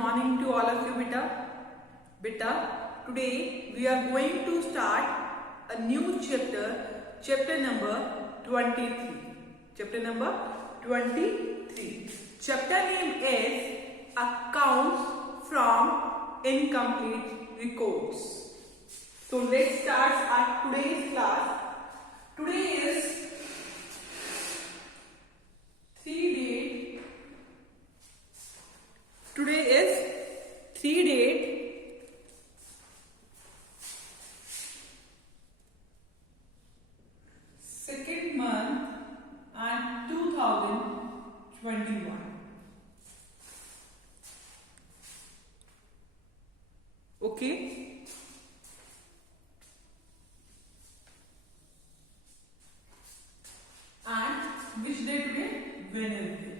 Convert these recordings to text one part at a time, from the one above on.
morning to all of you, beta. Today we are going to start a new chapter number 23. Chapter number 23. Chapter name is Accounts from Incomplete Records. So let's start our today's class. Today is 3 date second month and 2021. Okay. And which day today? Wednesday.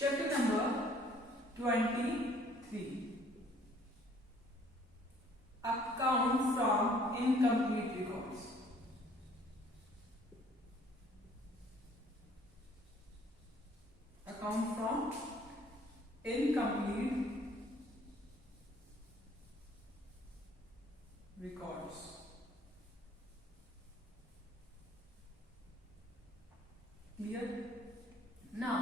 Chapter number 23. Account from incomplete records. Account from incomplete records. Clear? Now,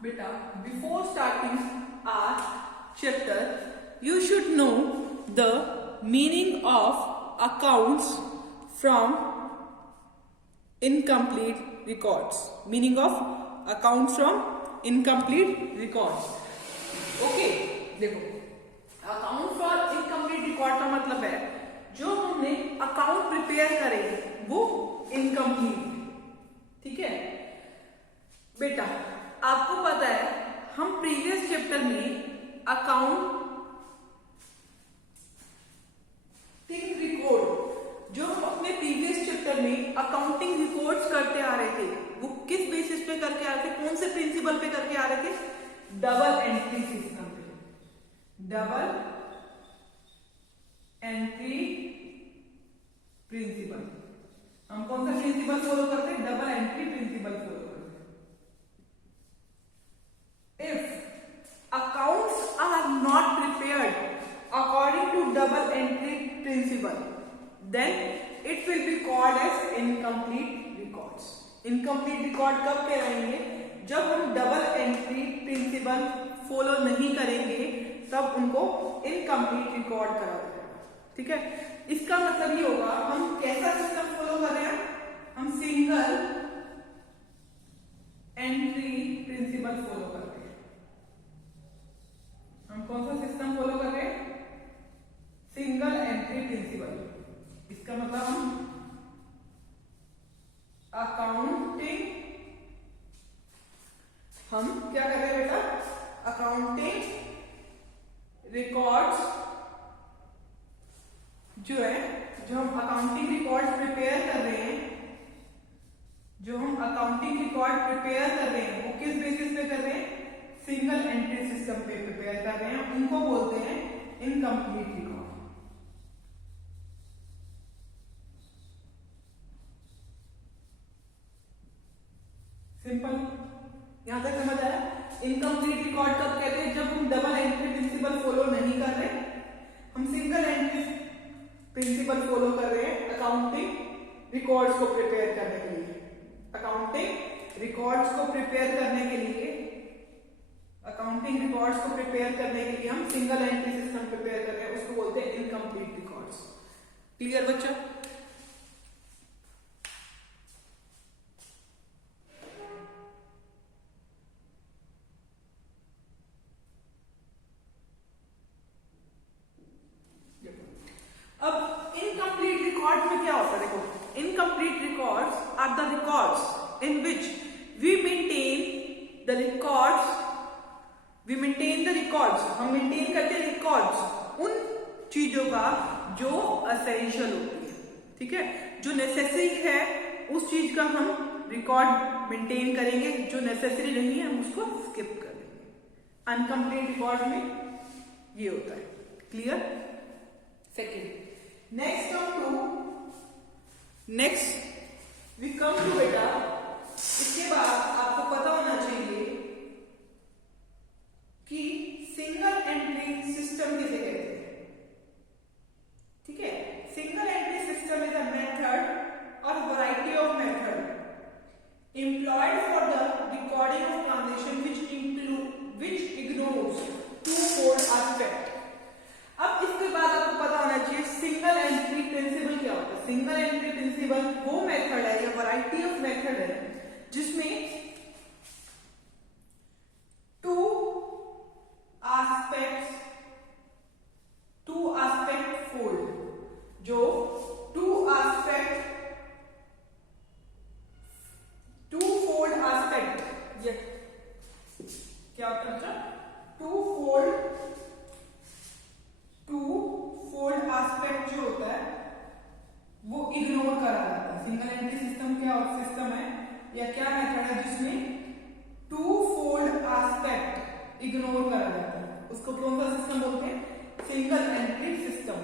beta, before starting our chapter, you should know the meaning of accounts from incomplete records. Meaning of accounts from incomplete records. Okay, देखो, account for incomplete record का मतलब है जो हमने account prepare करे वो incomplete, ठीक है बेटा। आपको पता है हम प्रीवियस चैप्टर में अकाउंटिंग रिकॉर्ड, जो हम अपने प्रीवियस चैप्टर में अकाउंटिंग रिकॉर्ड्स करते आ रहे थे, वो किस बेसिस पे करके आ रहे थे, कौन से प्रिंसिपल पे करके आ रहे थे? डबल एंट्री सिस्टम पे। Double entry principle. हम कौन सा प्रिंसिपल फॉलो करते हैं? डबल एंट्री प्रिंसिपल फॉलो करते हैं। If accounts are not prepared according to double entry principle, then it will be called as incomplete records. Incomplete record कब कहलाएंगे? जब हम डबल एंट्री प्रिंसिपल फॉलो नहीं करेंगे तब उनको इनकम्प्लीट रिकॉर्ड करा जाएगा, ठीक है। इसका मतलब ये होगा हम कैसा सिस्टम फॉलो कर रहे हैं? हम सिंगल एंट्री प्रिंसिपल फॉलो कर रहे हैं। हम कौन सा सिस्टम फॉलो कर रहे हैं? Single entry principle. इसका मतलब हम अकाउंटिंग, हम क्या कर रहे हैं बेटा? अकाउंटिंग रिकॉर्ड्स जो है, जो हम अकाउंटिंग रिकॉर्ड्स प्रिपेयर कर रहे हैं, जो हम अकाउंटिंग रिकॉर्ड प्रिपेयर कर रहे हैं वो किस बेसिस पे कर रहे हैं? सिंगल एंट्री सिस्टम पे प्रिपेयर कर रहे हैं, उनको बोलते हैं इनकम्प्लीट रिकॉर्ड। सिंपल, यहां तक समझ आया? इनकम्प्लीट रिकॉर्ड कब कहते हैं? जब हम डबल एंट्री प्रिंसिपल फॉलो नहीं कर रहे, हम सिंगल एंट्री प्रिंसिपल फॉलो कर रहे हैं अकाउंटिंग रिकॉर्ड्स को प्रिपेयर करने के लिए। अकाउंटिंग रिकॉर्ड्स को प्रिपेयर करने के लिए, अकाउंटिंग रिकॉर्ड्स को प्रिपेयर करने के लिए हम सिंगल एंट्री सिस्टम प्रिपेयर कर रहे हैं, उसको बोलते हैं इनकम्प्लीट रिकॉर्ड्स। क्लियर बच्चा? अब इनकम्प्लीट रिकॉर्ड्स में क्या होता है? देखो, incomplete records are the records in which we maintain the records, we maintain the records, हम मेंटेन करते हैं रिकॉर्ड्स उन चीजों का जो असेंशियल होती है, ठीक है। जो नेसेसरी है उस चीज का हम रिकॉर्ड मेंटेन करेंगे, जो नेसेसरी नहीं है हम उसको स्किप कर देंगे। अनकम्प्लीट रिकॉर्ड में ये होता है। Clear? Second, next we come to बेटा, इसके बाद आपको पता होना चाहिए कि सिंगल एंट्री सिस्टम किसे कहते हैं। ठीक है, single entry system is a method और variety of method employed for the recording of transaction which ignores two-fold aspect। अब इसके बाद आपको पता होना चाहिए सिंगल एंट्री प्रिंसिपल क्या होता है। सिंगल एंट्री प्रिंसिपल वो मेथड है या वैरायटी ऑफ मेथड है जिसमें टू आस्पेक्ट फोल्ड, जो टू फोल्ड आस्पेक्ट, ये क्या होता है? टू फोल्ड आस्पेक्ट जो होता है वो इग्नोर करा जाता है। सिंगल एंट्री सिस्टम क्या सिस्टम है या क्या मेथड है जिसमें टू फोल्ड आस्पेक्ट इग्नोर करा जाता है, उसको कौन सा सिस्टम बोलते हैं? Single entry system.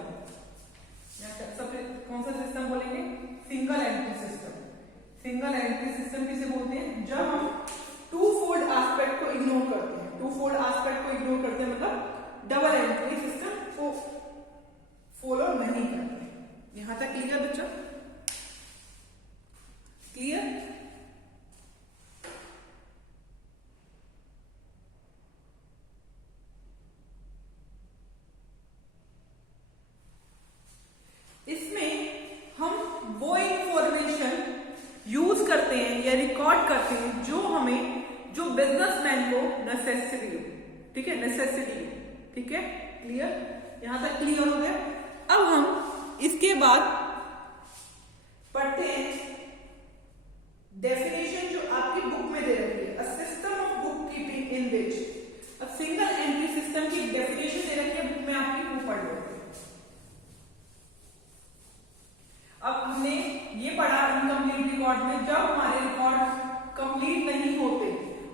सबसे कौन सा सिस्टम बोलेंगे? Single entry system. Single entry system किसे बोलते हैं? जब हम टू फोल्ड आस्पेक्ट को इग्नोर करते हैं। टू फोल्ड आस्पेक्ट को इग्नोर करते हैं मतलब डबल एंट्री सिस्टम को फॉलो नहीं करते। यहां तक क्लियर बच्चा? क्लियर? इसमें हम वो इंफॉर्मेशन यूज करते हैं या रिकॉर्ड करते हैं जो बिजनेसमैन को नेसेसरी हो। ठीक है, नेसेसिटी हो। ठीक है, क्लियर? यहां तक क्लियर हो गया? अब हम इसके बाद पढ़ते हैं डेफिनेशन जो आपकी बुक में दे रखी है, a system of bookkeeping in which a single entry system की डेफिनेशन दे रखी है बुक में आपकी, वो पढ़ लो। अब हमने ये पढ़ा इनकम्प्लीट रिकॉर्ड में, जब हमारे रिकॉर्ड कंप्लीट नहीं होते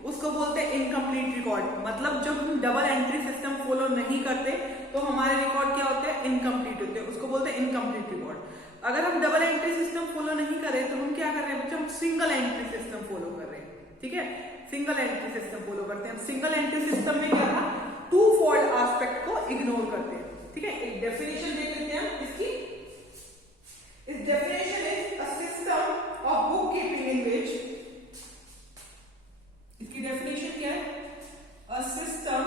उसको बोलते हैं इनकम्प्लीट रिकॉर्ड। मतलब जब हम डबल एंट्री सिस्टम फॉलो नहीं करते तो हमारे रिकॉर्ड क्या होते हैं? इनकम्प्लीट होते हैं, उसको बोलते हैं इनकम्प्लीट रिकॉर्ड। अगर हम डबल एंट्री सिस्टम फॉलो नहीं कर रहे तो हम क्या कर रहे हैं बच्चे? हम सिंगल एंट्री सिस्टम फॉलो कर रहे हैं। ठीक है, सिंगल एंट्री सिस्टम फॉलो करते हैं। सिंगल एंट्री सिस्टम में क्या था? टू फोल्ड आस्पेक्ट को इग्नोर करते हैं। ठीक है, एक डेफिनेशन देख लेते हैं इसकी। इस definition is a system of bookkeeping in which, इसकी डेफिनेशन क्या है? A system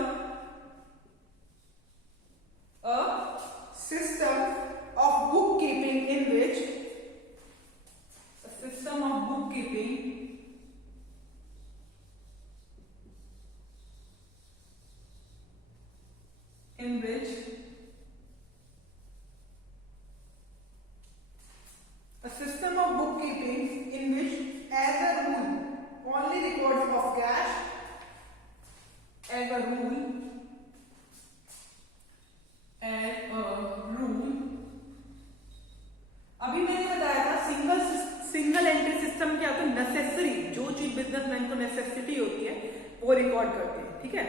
of bookkeeping in which, a system of bookkeeping in which a system of bookkeeping in which as a rule only records of cash, as a rule अभी मैंने बताया था single entry system क्या होता है? Necessary, जो चीज businessman को नेसेसिटी होती है वो रिकॉर्ड करते हैं। ठीक है,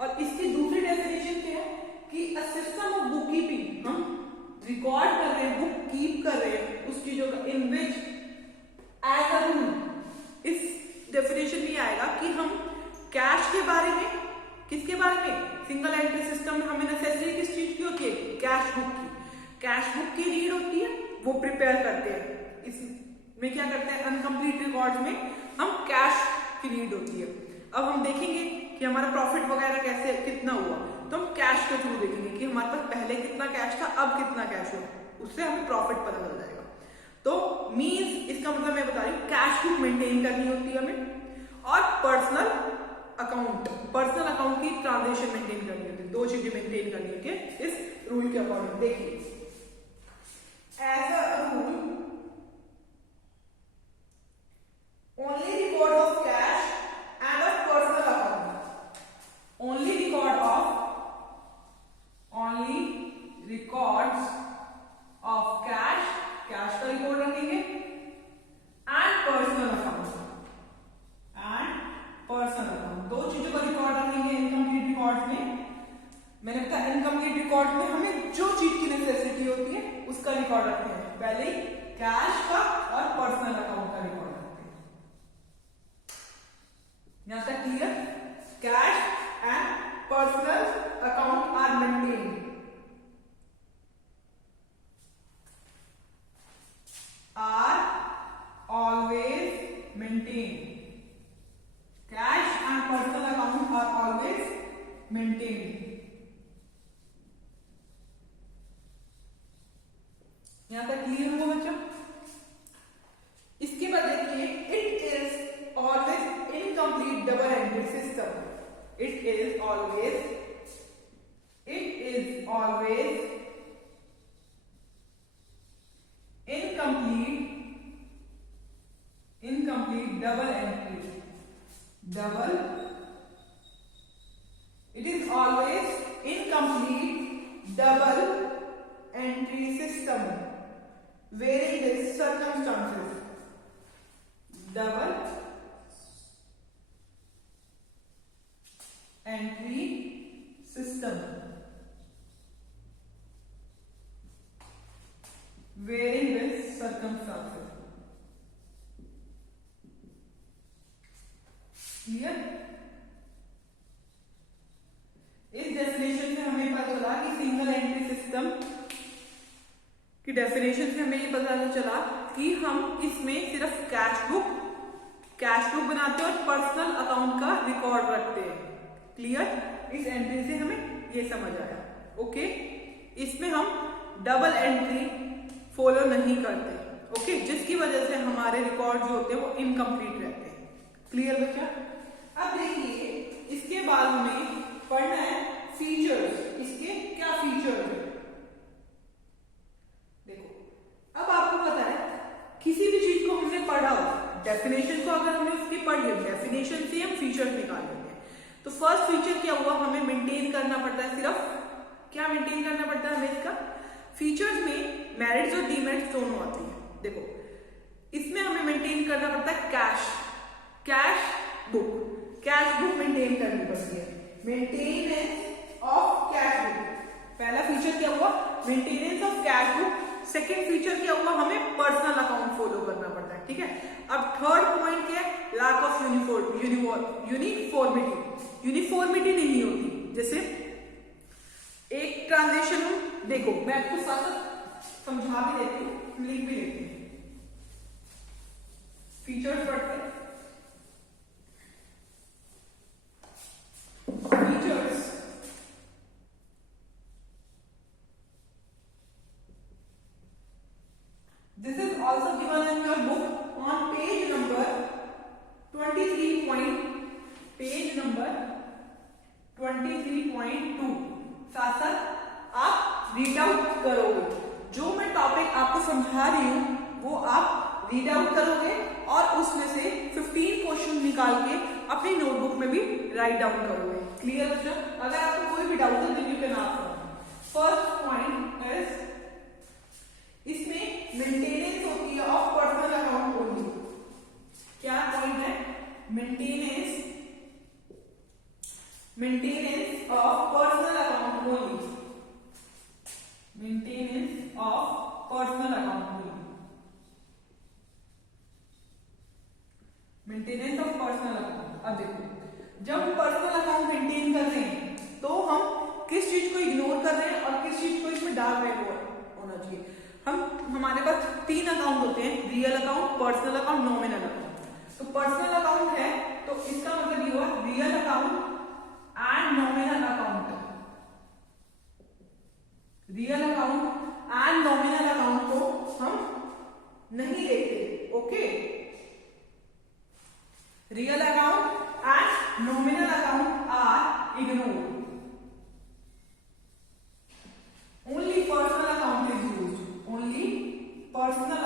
और इसकी दूसरी डेफिनेशन क्या है कि अ सिस्टम ऑफ बुक कीपिंग, हम रिकॉर्ड कर रहे हैं, बुक कीप कर रहे हैं उस चीजों का, इन विच एज अ रूल, इस डेफिनेशन में आएगा कि हम कैश के बारे में, किसके बारे में? सिंगल एंट्री सिस्टम में हमें नेसेसरी किस चीज की होती है? कैश बुक की। कैश बुक की नीड होती है, वो प्रिपेयर करते हैं। इसमें क्या करते हैं? अनकम्प्लीट रिकॉर्ड्स में हम कैश की नीड होती है। अब हम देखेंगे कि हमारा प्रॉफिट वगैरह कैसे कितना हुआ, तो हम कैश के थ्रू देखेंगे कि हमारे पास पहले कितना कैश था, अब कितना कैश हुआ, उससे हमें प्रॉफिट पता चल जाएगा। तो मींस इसका मतलब मैं बता रही हूँ कैश बुक मेंटेन करनी होती है हमें, और पर्सनल अकाउंट की ट्रांजेक्शन मेंटेन करनी होती है। दो चीजें मेंटेन करनी होती है इस रूल के अकॉर्डिंग। देखिए, as a rule only record of cash and of personal account, only records of cash का रिकॉर्ड रखेंगे, and personal account, दो चीजों का रिकॉर्ड रखेंगे इनकम्प्लीट रिकॉर्ड में। मैंने बताया इनकम्प्लीट रिकॉर्ड में हमें जो चीज की नेसेसिटी होती है उसका रिकॉर्ड रखते हैं। पहले कैश का और पर्सनल अकाउंट का रिकॉर्ड रखते हैं। यहां तक clear? Cash and personal account are maintained, are always maintained. Cash and personal account are always maintained. यहां तक क्लियर हुआ बच्चों? इसके बाद देखिए, it is always incomplete double entry system. It is always incomplete double entry. It is always incomplete double entry system varying with circumstances. Double entry system varying with circumstances. Clear? इस definition से हमें पता चला कि single entry system की definition से हमें ये पता चला कि हम इसमें सिर्फ कैश बुक बनाते हैं और पर्सनल अकाउंट का रिकॉर्ड रखते हैं। क्लियर? इस एंट्री से हमें ये समझ आया। ओके, इसमें हम डबल एंट्री फॉलो नहीं करते। ओके, जिसकी वजह से हमारे रिकॉर्ड जो होते हैं वो इनकम्प्लीट रहते हैं। क्लियर बच्चा? अब देखिए, इसके बाद हमें पढ़ना है फीचर्स। इसके क्या फीचर्स है? देखो, अब आपको पता है किसी भी चीज को हमने पढ़ा हो, डेफिनेशन को अगर हमने उसकी पढ़ ली, डेफिनेशन से हम फीचर्स निकाल लेंगे। तो फर्स्ट फीचर क्या हुआ? हमें मेंटेन करना पड़ता है, सिर्फ क्या मेंटेन करना पड़ता है हमें इसका? फीचर्स में मेरिट्स और डीमेरिट्स दोनों आती है। देखो, इसमें हमें मेंटेन करना पड़ता है कैश बुक मेंटेन करनी पड़ती है। मेंटेनेंस ऑफ कैश बुक, पहला फीचर क्या हुआ? Maintenance of cash book. Second feature क्या हुआ? हमें पर्सनल अकाउंट फॉलो करना पड़ता है। ठीक है, अब थर्ड पॉइंट क्या है? लैक ऑफ यूनिफॉर्मिटी नहीं होती। जैसे एक ट्रांजेक्शन, देखो मैं आपको साथ समझा भी देती हूँ, लिख भी देती हूँ। फीचर्स पढ़ते हैं। Features. This is also given in your book on page number 23.2। साथ साथ आप रीड आउट करोगे। जो मैं टॉपिक आपको समझा रही हूं वो आप रीड आउट करोगे और उसमें से 15 क्वेश्चन निकाल के अपनी नोटबुक में भी राइट डाउन करोगे। क्लियर बच्चा? अगर आपको कोई भी डाउट है तो you can ask. First point is, इसमें मेंटेनेंस होती है ऑफ पर्सनल अकाउंट ओनली। क्या पॉइंट है? Maintenance of personal account only. Maintenance of personal account only. Maintenance of personal account. अब देखो, जब हम पर्सनल अकाउंट मेंटेन कर रहे हैं तो हम किस चीज को इग्नोर कर रहे हैं और किस चीज को इसमें डाल रहे हैं होना चाहिए। हमारे पास 3 अकाउंट होते हैं, real account, personal account, nominal account. तो पर्सनल अकाउंट है तो इसका मतलब ये हुआ real account and nominal account. Real account and nominal account को हम नहीं लेते। Okay, real account and nominal account are ignored. Only personal account is used. Only personal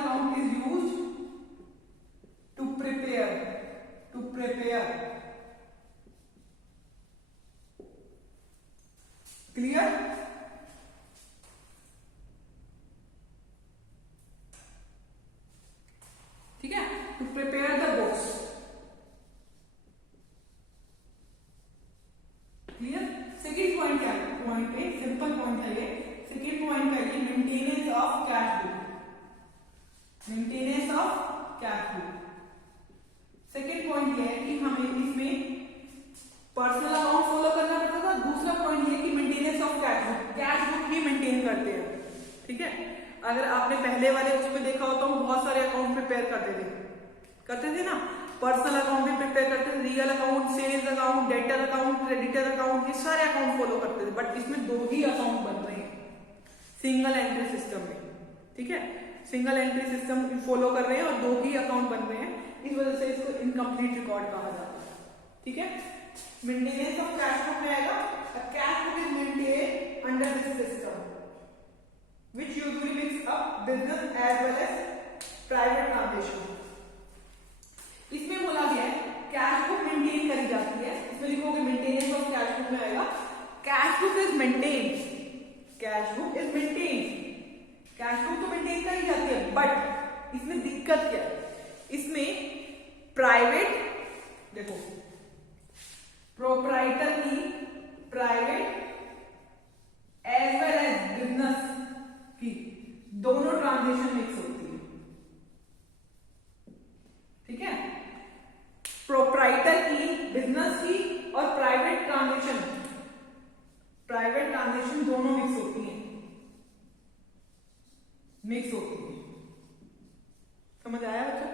account is used to prepare. Clear? ठीक है, to prepare the books. Clear? Second point क्या है? Point पे simple point है ये। Second point का ये maintenance of cash book, maintenance of cash book. Second point ये है कि हमें इसमें पर्सनल अकाउंट फॉलो करना पड़ता था। दूसरा पॉइंट ये कि maintenance of cash book, cash book भी मेंटेन करते हैं, ठीक है। अगर आपने पहले वाले उसमें देखा हो तो हम बहुत सारे अकाउंट प्रिपेयर करते थे ना, पर्सनल अकाउंट भी प्रिपेयर करते थे, real account, sales account, debtor account, creditor account, ये सारे अकाउंट फॉलो करते थे। बट इसमें 2 ही अकाउंट बन रहे हैं सिंगल एंट्री सिस्टम में, ठीक है। सिंगल एंट्री सिस्टम फॉलो कर रहे हैं और 2 ही अकाउंट बन रहे हैं, इस वजह से इसको इनकम्प्लीट रिकॉर्ड कहा जाता है, ठीक है। मेंटेनेंस ऑफ कैश बुक में आएगा, cash book is maintain under this system which usually mix up business as well as private transaction। इसमें बोला गया है कैश बुक मेंटेन करी जाती है, इसमें लिखोगे मेंटेनेंस ऑफ कैश बुक में आएगा cash book is maintain, cash book is maintain, cash book तो मेंटेन करी जाती है। बट इसमें दिक्कत क्या है, इसमें प्राइवेट, देखो प्रोप्राइटर की private as well as business की दोनों ट्रांजेक्शन मिक्स होती है, ठीक है। प्रोप्राइटर की, बिजनेस की और प्राइवेट ट्रांजेक्शन दोनों मिक्स होती हैं, समझ आया बच्चा।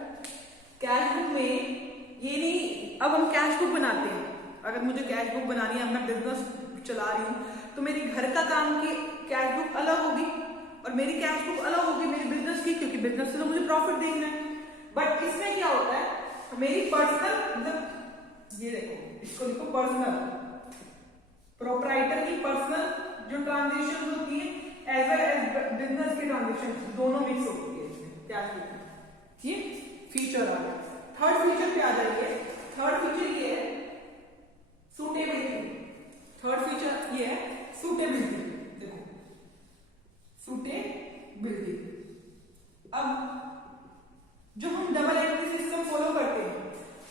कैश बुक में ये नहीं, अब हम कैश बुक बनाते हैं, अगर मुझे कैश बुक बनानी है, मैं बिजनेस चला रही हूं तो मेरी घर का काम की कैश बुक अलग होगी और मेरी कैश बुक अलग होगी मेरी बिजनेस की, क्योंकि बिजनेस से तो मुझे प्रॉफिट देखना है। बट इसमें क्या होता है, मेरी पर्सनल, मतलब ये देखो, इसको लिखो पर्सनल, प्रोप्राइटर की पर्सनल जो ट्रांजेक्शन होती है एज वेल एज बिजनेस की ट्रांजेक्शन दोनों मिक्स होती है इसमें कैश बुक में, ये फीचर आ गया। थर्ड फीचर पे आ जाइए, थर्ड फीचर ये है सूटेबिलिटी, थर्ड फीचर ये है सूटेबिलिटी, देखो सूटेबिलिटी। अब जो हम डबल एंट्री सिस्टम फॉलो करते हैं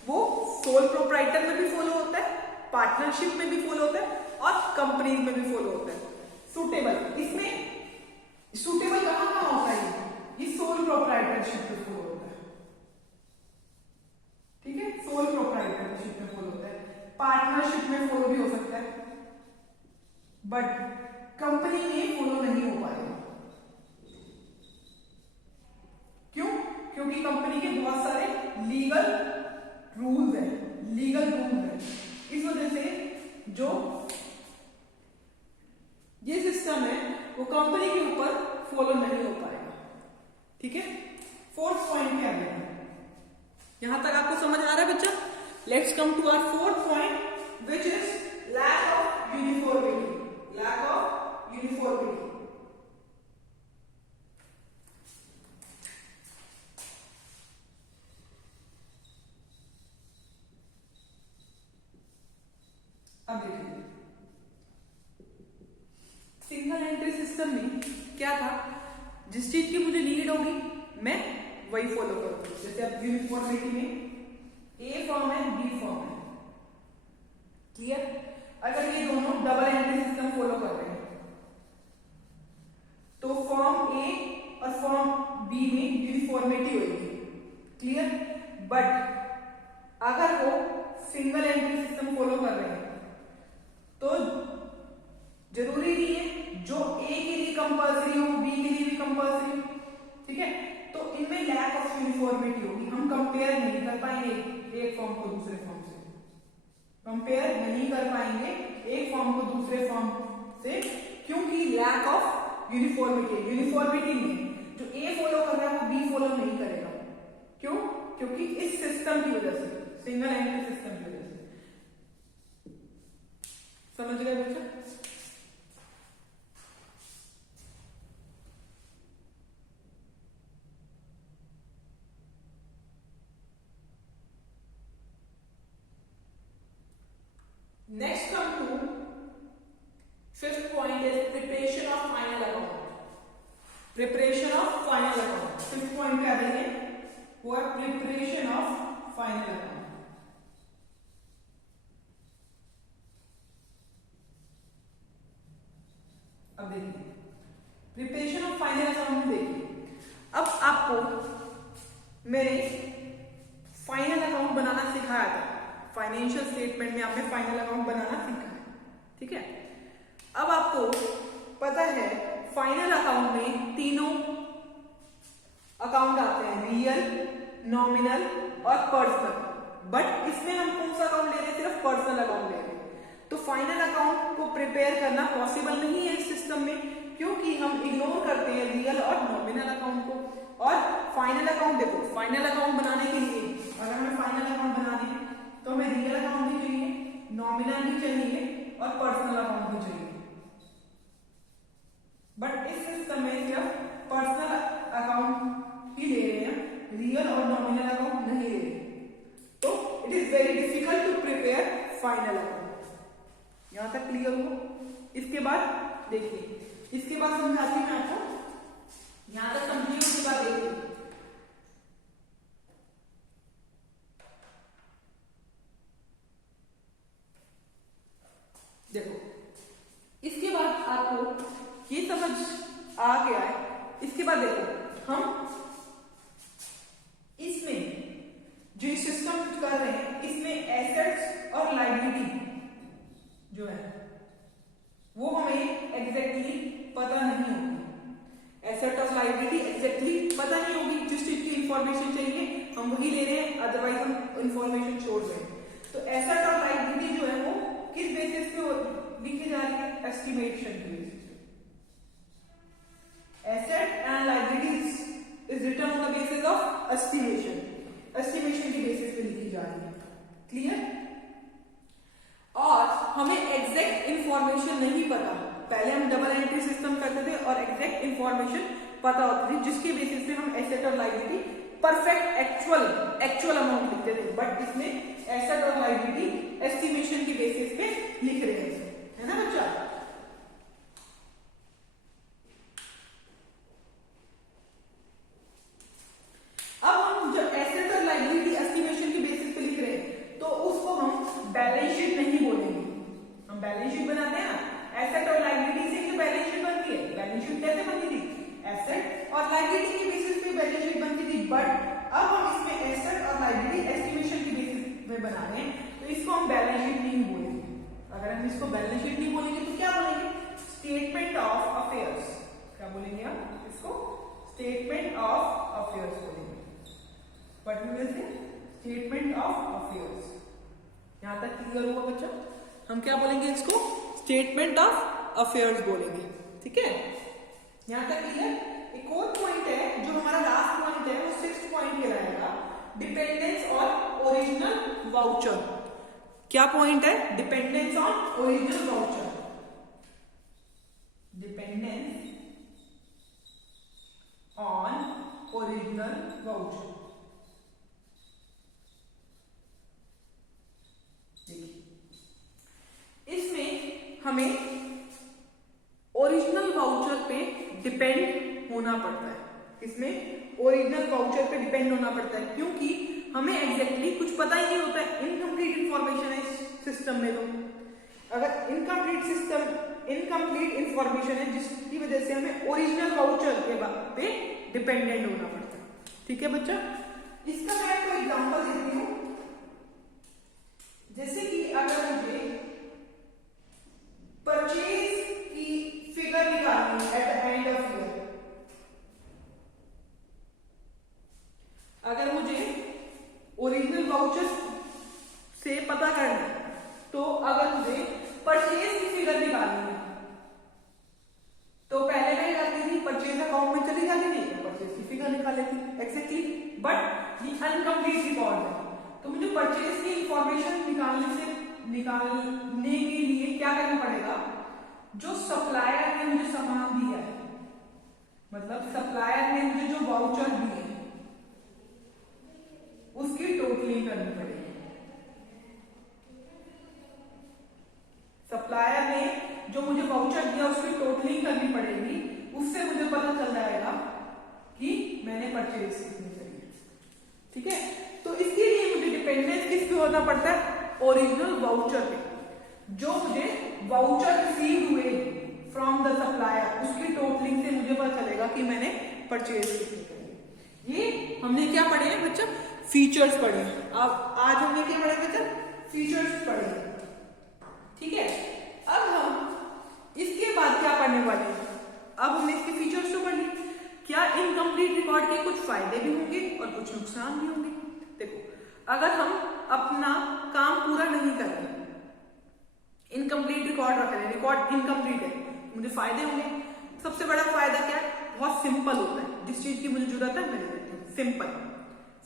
वो सोल प्रोप्राइटर में भी फॉलो होता है, पार्टनरशिप में भी फॉलो होता है और कंपनी में भी फॉलो होता है। सूटेबल, इसमें सूटेबल कहां होता है, ये सोल प्रोप्राइटरशिप में फॉलो होता है, ठीक है, सोल प्रोप्राइटरशिप में फॉलो होता है, पार्टनरशिप में फॉलो भी हो सकता है, बट कंपनी में फॉलो नहीं हो पाएगा। क्यों? क्योंकि कंपनी के बहुत सारे लीगल रूल्स हैं, इस वजह से जो ये सिस्टम है वो कंपनी के ऊपर फॉलो नहीं हो पाएगा, ठीक है। फोर्थ पॉइंट क्या है, यहां तक आपको समझ आ रहा है बच्चा? Let's come to our fourth point which is lack of uniformity, lack of uniformity. अब देखिए सिंगल एंट्री सिस्टम में क्या था, जिस चीज की मुझे नीड होगी मैं वही फॉलो करूंगी। जैसे अब यूनिफॉर्मिटी में ए फॉर्म है, बी फॉर्म है, क्लियर। अगर ये दोनों डबल एंट्री सिस्टम फॉलो कर रहे हैं तो फॉर्म ए और फॉर्म बी में यूनिफॉर्मिटी होगी, क्लियर। बट अगर वो सिंगल एंट्री सिस्टम फॉलो कर रहे हैं तो जरूरी नहीं है जो ए के लिए कंपल्सरी हो बी के लिए भी कंपल्सरी हो, ठीक है। तो इनमें लैक ऑफ यूनिफॉर्मिटी होगी, हम कंपेयर नहीं कर पाएंगे एक फॉर्म को दूसरे फॉर्म से, कंपेयर नहीं कर पाएंगे एक फॉर्म को दूसरे फॉर्म से, क्योंकि लैक ऑफ यूनिफॉर्मिटी नहीं है। जो ए फॉलो कर रहा है वो बी फॉलो नहीं करेगा, क्यों? क्योंकि इस सिस्टम की वजह से, सिंगल एंट्री सिस्टम की वजह से। समझ गए बच्चा? Next come to fifth point is preparation of final account. Preparation of final account. Fifth point क्या देंगे? वो है preparation of final account. अब देखिए मैंने फाइनल अकाउंट बनाना सिखाया था, फाइनेंशियल स्टेटमेंट में आपने फाइनल अकाउंट बनाना सीखा है, ठीक है। अब आपको पता है फाइनल अकाउंट में तीनों अकाउंट आते हैं, रियल, नॉमिनल और पर्सनल, बट इसमें हम कौन सा अकाउंट ले रहे हैं, सिर्फ पर्सनल अकाउंट ले रहे हैं। तो फाइनल अकाउंट को प्रिपेयर करना पॉसिबल नहीं है इस सिस्टम में, क्योंकि हम इग्नोर करते हैं रियल और नॉमिनल अकाउंट को। और फाइनल अकाउंट देखो, फाइनल अकाउंट बनाने के लिए अगर हमें फाइनल अकाउंट बनाने हैं तो हमें रियल अकाउंट भी चाहिए, नॉमिनल भी चाहिए और पर्सनल अकाउंट भी चाहिए। बट इस सिस्टम में सिर्फ पर्सनल अकाउंट ही ले रहे हैं, रियल और नॉमिनल अकाउंट नहीं ले रहे, तो it is very difficult to prepare final account. यहां तक क्लियर हो? इसके बाद देखिए, इसके बाद समझाती मैं आपको, यहां तक समझिए, उसके बाद देखिए। देखो, इसके बाद आपको ये समझ आ गया है। इसके बाद देखो, हम इसमें जो सिस्टम कर रहे हैं, इसमें एसेट्स और लायबिलिटी जो है वो हमें एग्जैक्टली पता नहीं होगी। एसेट और लायबिलिटी एग्जैक्टली पता नहीं होगी, जिस चीज की इंफॉर्मेशन चाहिए हम वही ले रहे हैं, अदरवाइज हम इंफॉर्मेशन छोड़ रहे हैं। तो एसेट और लायबिलिटी जो है वो किस बेसिस पे लिखी जा रही है, एस्टिमेशन के बेसिस पे। Asset and liabilities is written on the basis of estimation, estimation के बेसिस पे लिखी जा रही है। क्लियर? और हमें एग्जैक्ट इंफॉर्मेशन नहीं पता, पहले हम डबल एंट्री सिस्टम करते थे और एग्जैक्ट इंफॉर्मेशन पता होती थी, जिसके बेसिस पे हम एसेट और लायबिलिटी परफेक्ट एक्चुअल अमाउंट लिखते थे। बट इसमें एसेट और लायबिलिटी एस्टिमेशन के बेसिस पे लिख रहे हैं, है ना बच्चा? अब हम जब एसेट और लायबिलिटी एस्टिमेशन के बेसिस पे लिख रहे हैं तो उसको हम बैलेंस शीट नहीं बोलेंगे। हम बैलेंस शीट बनाते हैं ना, एसेट और लायबिलिटी से बैलेंस शीट बनती है। बैलेंस शीट कैसे बनती थी? एसेट और लायबिलिटी के बेसिस पे बैलेंस शीट बनती थी। बट अब हम इसमें एसेट और लायबिलिटी एस्टिमेशन के बेसिस में बना रहे हैं, तो इसको हम बैलेंस शीट नहीं बोलेंगे। अगर हम इसको बैलेंस शीट नहीं बोलेंगे तो क्या बोलेंगे? Statement of affairs. क्या बोलेंगे हम इसको? स्टेटमेंट ऑफ अफेयर्स बोलेंगे। What we will say? Statement of affairs. यहां तक क्लियर हुआ बच्चा? हम क्या बोलेंगे इसको? स्टेटमेंट ऑफ अफेयर्स बोलेंगे, ठीक है? यहां तक क्लियर? एक और पॉइंट है जो हमारा लास्ट पॉइंट है, वो 6th पॉइंट कहलाएगा, डिपेंडेंस ऑन ओरिजिनल वाउचर। क्या पॉइंट है? Dependence on original voucher. Dependence on original voucher. इसमें हमें ओरिजिनल वाउचर पे डिपेंड होना पड़ता है। इसमें ओरिजिनल वाउचर पे डिपेंड होना पड़ता है, क्योंकि हमें एग्जैक्टली कुछ पता ही नहीं होता है, इनकम्प्लीट इंफॉर्मेशन है इस सिस्टम में। तो अगर इनकम्प्लीट इंफॉर्मेशन है, जिसकी वजह से हमें ओरिजिनल वाउचर के पे डिपेंडेंट होना पड़ता है, ठीक है बच्चा? इसका मैं आपको एग्जांपल देती हूँ। जैसे कि अगर मुझे परचेज की फिगर निकालनी है at the end of year, अगर मुझे ओरिजिनल वाउचर से पता करना है, तो अगर मुझे परचेज की फिगर निकालनी है तो पहले मैं करती थी, परचेज अकाउंट में चली जाती थी, परचेज की फिगर निकाल लेती एक्जैक्टली। बट ये अनकम्प्लीट रिकॉर्ड है, तो मुझे परचेज की इंफॉर्मेशन निकालने के लिए क्या करना पड़ेगा? जो सप्लायर ने मुझे सामान दिया है, मतलब सप्लायर ने मुझे जो वाउचर दिए उसकी टोटलिंग करनी पड़ेगी। सप्लायर ने जो मुझे वाउचर दिया उसकी टोटलिंग करनी पड़ेगी, उससे मुझे पता चल जाएगा कि मैंने परचेज कितनी करी है, ठीक है? तो इसके लिए मुझे डिपेंडेंस किस पे होना पड़ता है? ओरिजिनल वाउचर पे। जो मुझे वाउचर रिसीव हुए फ्रॉम द सप्लायर, उसकी टोटलिंग से मुझे पता चलेगा कि मैंने परचेज कितनी करी है। ये हमने क्या पढ़े हैं बच्चा? फीचर्स पढ़े हैं। अब आज हमने क्या पढ़े बच्चा? फीचर्स पढ़े हैं, ठीक है। अब हम इसके बाद क्या पढ़ने वाले हैं? अब हमने इसके फीचर्स तो पढ़ लिए, क्या इनकम्प्लीट रिकॉर्ड के कुछ फायदे भी होंगे और कुछ नुकसान भी होंगे। देखो, अगर हम अपना काम पूरा नहीं कर रहे, इनकम्प्लीट रिकॉर्ड रख रहे हैं, रिकॉर्ड इनकम्प्लीट है, मुझे फायदे होंगे। सबसे बड़ा फायदा क्या है? बहुत सिंपल होता है, जिस चीज की मुझे जरूरत है मैं ले लेती हूँ, सिंपल।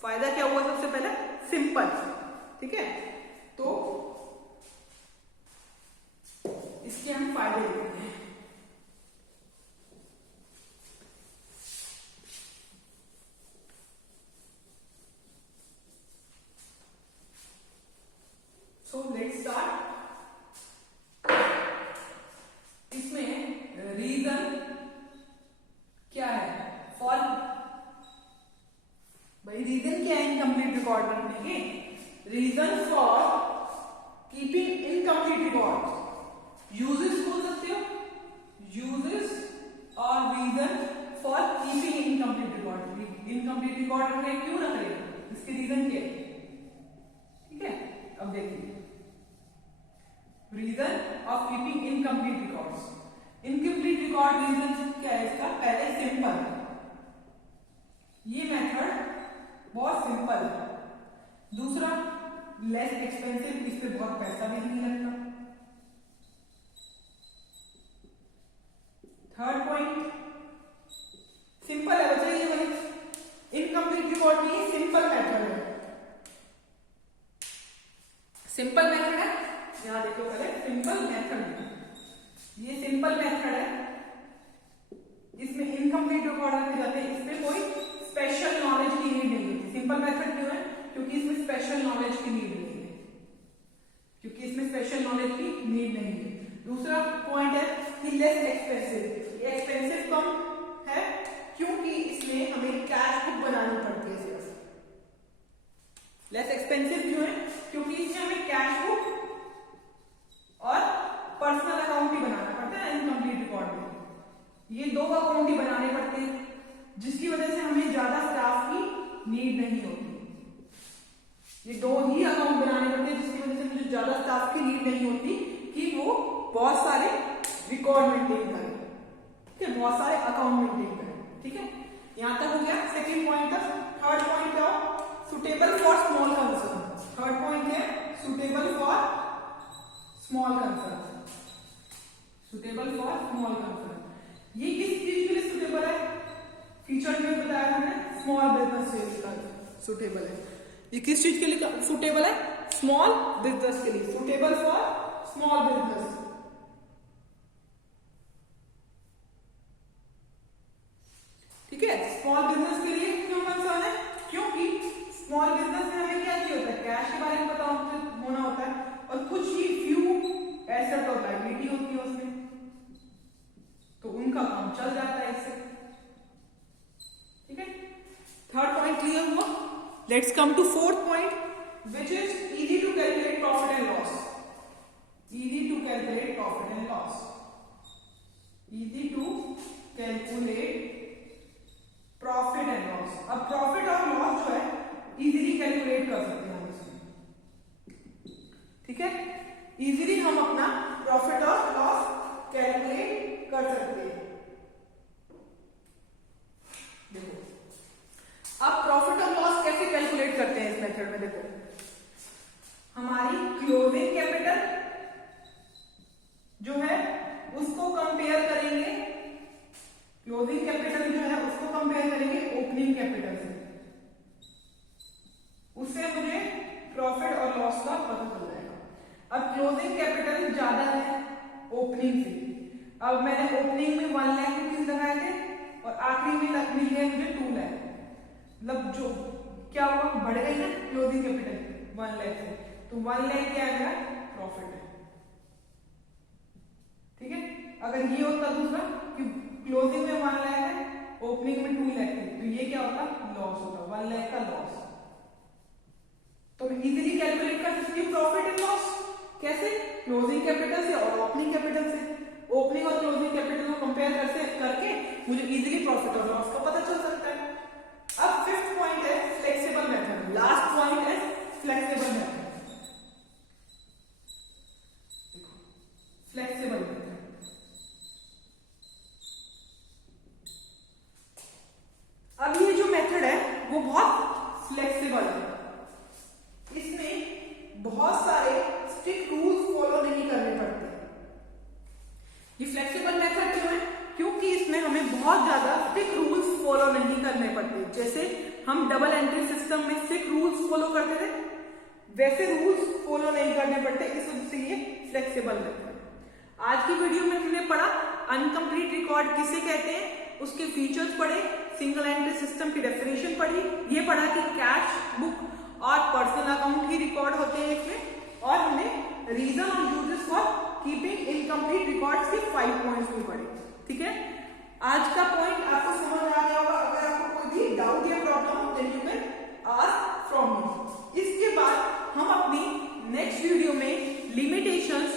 फायदा क्या हुआ? सबसे पहले सिंपल, ठीक है। तो इसके हम फायदे देखते हैं। So let's start. इसमें रीजन क्या है? फॉर भाई रीजन क्या है इनकम्प्लीट रिकॉर्ड रखने के? Reason for keeping incomplete record, uses बोल सकते हो, यूजेस और reason for keeping incomplete record. Incomplete record रख रहे क्यों रख रहे? इसके रीजन क्या है, ठीक है। अब देखिए, reason of keeping incomplete records. Incomplete record reason क्या है इसका? पहले सिंपल, ये मेथड बहुत सिंपल है। दूसरा लेस एक्सपेंसिव, इस पे बहुत पैसा भी नहीं लगता। थर्ड पॉइंट, सिंपल है बच्चा, ये वाली इनकम्प्लीट रिकॉर्ड में सिंपल मेथड है, सिंपल मेथड है। यहां देखो पहले सिंपल मेथड, ये सिंपल मेथड है, इसमें इनकम्प्लीट रिकॉर्ड रखे जाते हैं, इसमें कोई स्पेशल नॉलेज की नीड नहीं होती। सिंपल मेथड क्यों है? क्योंकि इसमें स्पेशल नॉलेज की नीड नहीं है, क्योंकि इसमें स्पेशल नॉलेज की नीड नहीं है। दूसरा पॉइंट है कि लेस एक्सपेंसिव, ये एक्सपेंसिव कम है क्योंकि इसमें हमें कैश बुक बनानी पड़ती है सिर्फ। लेस एक्सपेंसिव क्यों है? क्योंकि इसमें हमें कैश बुक और पर्सनल अकाउंट ही बनाना पड़ता है इनकम्प्लीट रिकॉर्ड में। ये दो अकाउंट ही बनाने पड़ते हैं, जिसकी वजह से हमें ज्यादा स्टाफ की नीड नहीं होती। ये दो ही अकाउंट बनाने पड़ते हैं, जिसकी वजह से मुझे ज्यादा स्टाफ की नीड नहीं होती कि वो बहुत सारे रिकॉर्ड मेंटेन करें, ठीक है, बहुत सारे अकाउंट मेंटेन करें, ठीक है। यहां तक हो गया सेकेंड पॉइंट तक। थर्ड पॉइंट क्या? Suitable for small concern. Third point है suitable for small concern, suitable for small concern. ये किस चीज के लिए सुटेबल है? फीचर में बताया हमने, स्मॉल बिजनेस से इसका सुटेबल है। ये किस चीज के लिए सुटेबल है? स्मॉल बिजनेस के लिए, सुटेबल फॉर स्मॉल बिजनेस। ठीक है, स्मॉल बिजनेस के लिए क्यों कंसर्न है? क्योंकि स्मॉल बिजनेस में हमें क्या चाहिए होता है? कैश के बारे में पता होना होता है, और कुछ ही फ्यू एसेट और लायबिलिटी होती है उसमें, तो उनका काम चल जाता है इससे, ठीक है। थर्ड पॉइंट क्लियर हुआ। Let's come to fourth point, which is easy to calculate profit and loss. Easy to calculate profit and loss, easy to calculate profit and loss. अब प्रॉफिट और लॉस जो है इजीली कैलकुलेट कर सकते हैं हम इसमें, ठीक है। इजीली हम अपना प्रॉफिट और लॉस कैलकुलेट कर सकते हैं। देखो, अब प्रॉफिट और लॉस कैसे कैलकुलेट करते हैं इस मेथड में? देखो, हमारी क्लोजिंग कैपिटल जो है उसको कंपेयर करेंगे, क्लोजिंग कैपिटल जो है उसको कंपेयर करेंगे ओपनिंग कैपिटल से, उससे मुझे प्रॉफिट और लॉस का पता चल जाएगा। अब क्लोजिंग कैपिटल ज्यादा है ओपनिंग से। अब मैंने ओपनिंग में 1 लाख रुपीज लगाए थे और आखिरी में मिल गया मुझे 2 लाख, मतलब जो क्या हुआ, बढ़ गई ना क्लोजिंग कैपिटल 1 लाख से, तो 1 लाख क्या है? प्रॉफिट है, ठीक है। अगर ये होता दूसरा कि क्लोजिंग में 1 लाख है, ओपनिंग में 2 लाख है, तो ये क्या होता? लॉस होता, 1 लाख का लॉस। तो मैं इजीली कैलकुलेट कर सकती हूँ प्रॉफिट एंड लॉस। कैसे? क्लोजिंग कैपिटल से और ओपनिंग कैपिटल से। ओपनिंग और क्लोजिंग कैपिटल को कंपेयर करके मुझे इजीली प्रॉफिट और लॉस का पता चल सकता है। अब फिफ्थ पॉइंट है फ्लेक्सिबल मेथड। अब ये जो मेथड है वो बहुत फ्लेक्सिबल है, इसमें बहुत सारे स्ट्रिक्ट रूल्स फॉलो नहीं करने पड़ते। ये फ्लेक्सिबल मेथड क्यों है? क्योंकि इसमें हमें बहुत ज्यादा स्ट्रिक्ट रूल्स फॉलो नहीं करने पड़ते। जैसे हम डबल एंट्री सिस्टम में स्ट्रिक्ट रूल्स फॉलो करते थे, वैसे रूल्स फॉलो नहीं करने पड़ते, इस वजह से ये फ्लेक्सिबल मेथड है। आज की वीडियो में हमने पढ़ा अनकंप्लीट रिकॉर्ड किसे कहते हैं, उसके फीचर्स पढ़े, सिंगल एंट्री सिस्टम की डेफिनेशन पढ़ी, ये पढ़ा कि कैश बुक और पर्सनल अकाउंट ही रिकॉर्ड होते हैं इसमें, और हमने रीजन और uses for keeping incomplete records के 5 पॉइंट्स भी पढ़े। ठीक है, आज का पॉइंट आपको समझ आ गया होगा। अगर आपको कोई भी डाउट या प्रॉब्लम हो then you can ask from me. इसके बाद हम अपनी नेक्स्ट वीडियो में लिमिटेशंस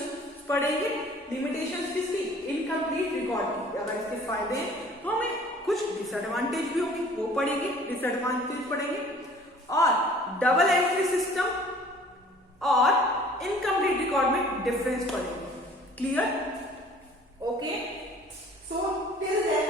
पढ़ेंगे। लिमिटेशंस किसकी? इनकम्प्लीट रिकॉर्ड की। अगर इसके फायदे हैं तो हमें कुछ डिसएडवांटेज भी होंगे, वो पढ़ेंगे, डिसएडवांटेज पढ़ेंगे, और डबल एंट्री सिस्टम और इनकम्प्लीट रिकॉर्ड में डिफरेंस पढ़ेंगे। Clear? Okay, so till then